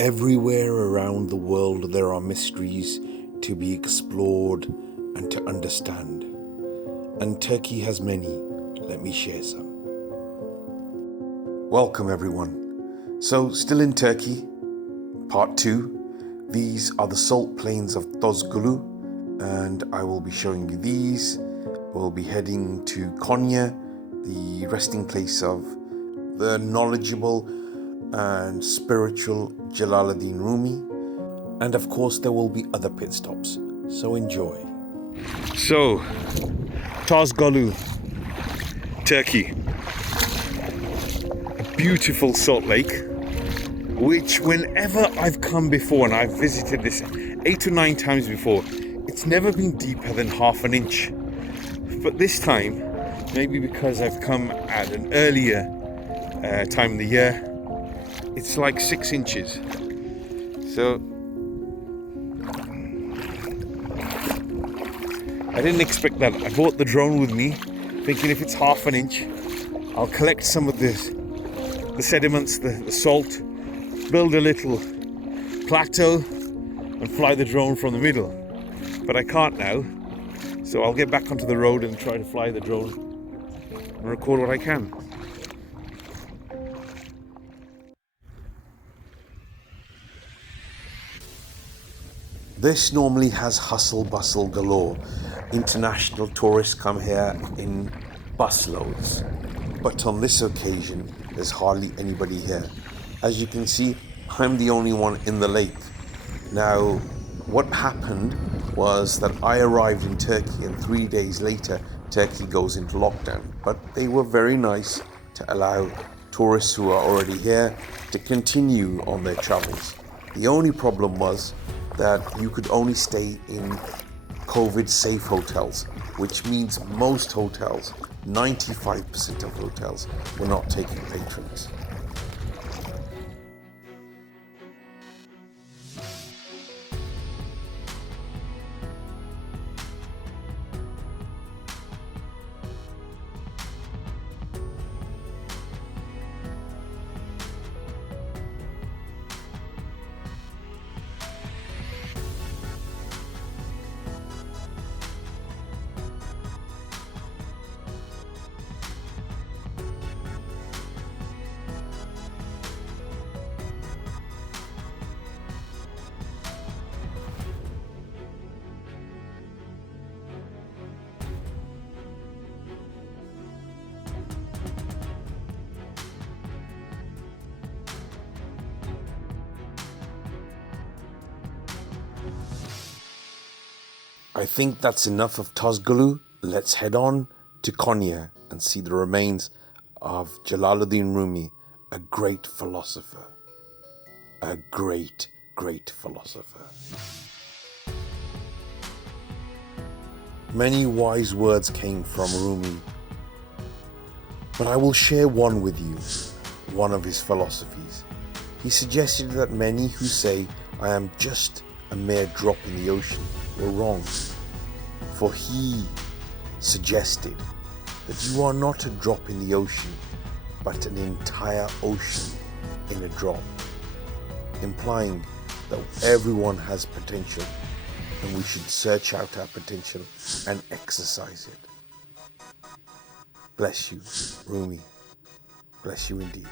Everywhere around the world there are mysteries to be explored and to understand. And Turkey has many. Let me share some. Welcome everyone. So still in Turkey, part 2. These are the salt plains of Tuz Golu, and I will be showing you these. We'll be heading to Konya, the resting place of the knowledgeable and spiritual Jalaluddin Rumi. And of course there will be other pit stops, so enjoy. So, Tuz Golu, Turkey. A beautiful salt lake, which whenever I've come before, and I've visited this 8 or 9 times before, it's never been deeper than half an inch. But this time, maybe because I've come at an earlier time of the year, it's like 6 inches. So I didn't expect that. I brought the drone with me, thinking if it's half an inch, I'll collect some of the sediments, the salt, build a little plateau and fly the drone from the middle. But I can't now, so I'll get back onto the road and try to fly the drone and record what I can. This normally has hustle bustle galore. International tourists come here in busloads. But on this occasion, there's hardly anybody here. As you can see, I'm the only one in the lake. Now, what happened was that I arrived in Turkey, and 3 days later, Turkey goes into lockdown. But they were very nice to allow tourists who are already here to continue on their travels. The only problem was that you could only stay in COVID-safe hotels, which means most hotels, 95% of hotels, were not taking patrons. I think that's enough of Tuz Golu. Let's head on to Konya and see the remains of Jalaluddin Rumi, a great philosopher. A great, great philosopher. Many wise words came from Rumi, but I will share one with you, one of his philosophies. He suggested that many who say, I am just a mere drop in the ocean, were wrong. For he suggested that you are not a drop in the ocean, but an entire ocean in a drop, implying that everyone has potential and we should search out our potential and exercise it. Bless you, Rumi. Bless you indeed.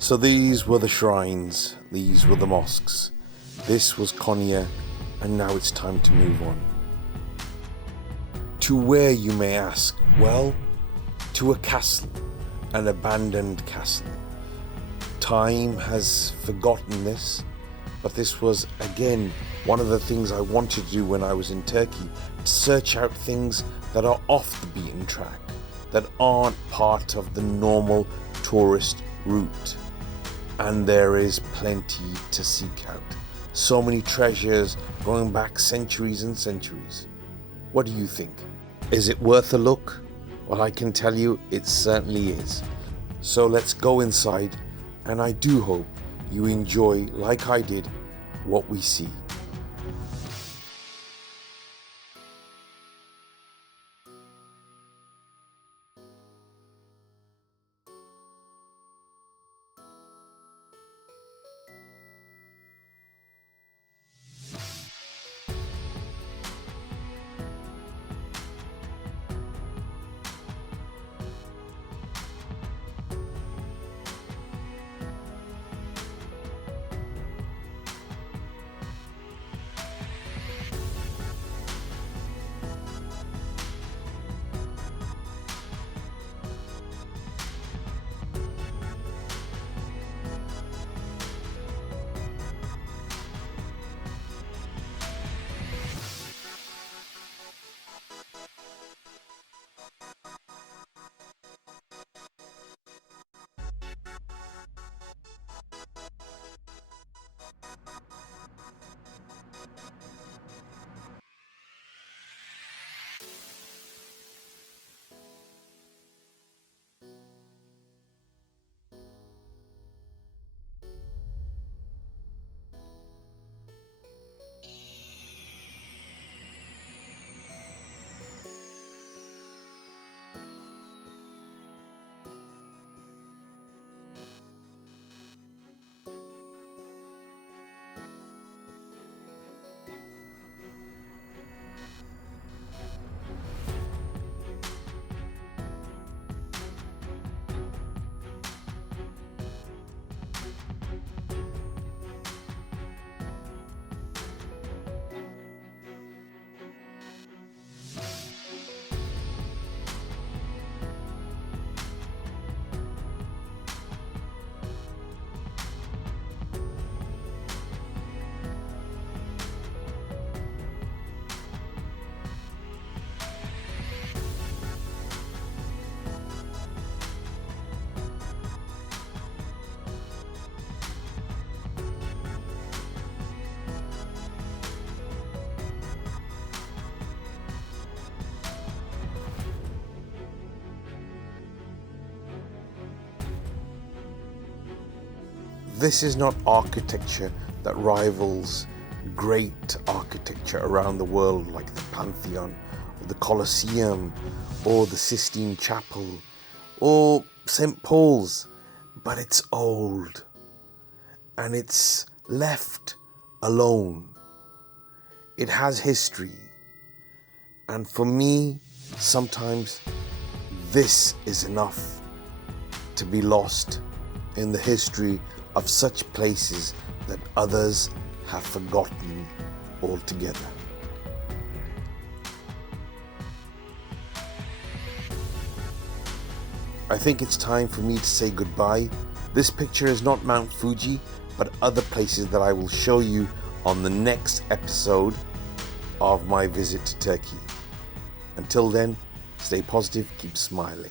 So these were the shrines, these were the mosques. This was Konya, and now it's time to move on. To where, you may ask? Well, to a castle, an abandoned castle. Time has forgotten this, but this was again one of the things I wanted to do when I was in Turkey, to search out things that are off the beaten track, that aren't part of the normal tourist route. And there is plenty to seek out. So many treasures going back centuries and centuries. What do you think? Is it worth a look? Well, I can tell you it certainly is. So let's go inside, and I do hope you enjoy, like I did, what we see. This is not architecture that rivals great architecture around the world, like the Pantheon, or the Colosseum, or the Sistine Chapel, or St. Paul's, but it's old and it's left alone. It has history, and for me, sometimes this is enough to be lost in the history of such places that others have forgotten altogether. I think it's time for me to say goodbye. This picture is not Mount Fuji, but other places that I will show you on the next episode of my visit to Turkey. Until then, stay positive, keep smiling.